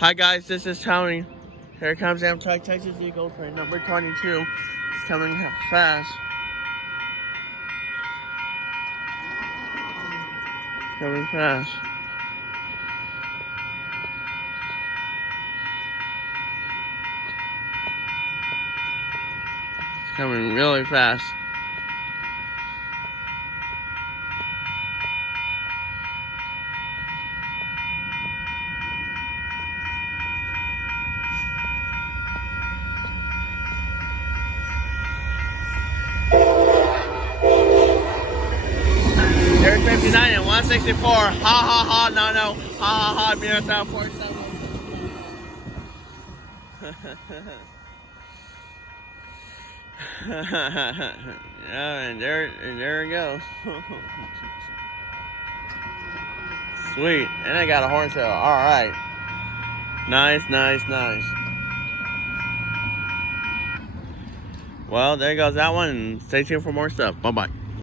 Hi guys, this is Tony. Here comes Amtrak Texas Eagle train number 22. It's coming fast. Coming fast. It's coming really fast. There's 59 and 164. Ha ha ha, no. Ha ha ha, minutes out 47. Yeah, and there it goes. Sweet. And I got a horn tail. Alright. Nice. Well, there goes that one. Stay tuned for more stuff. Bye-bye.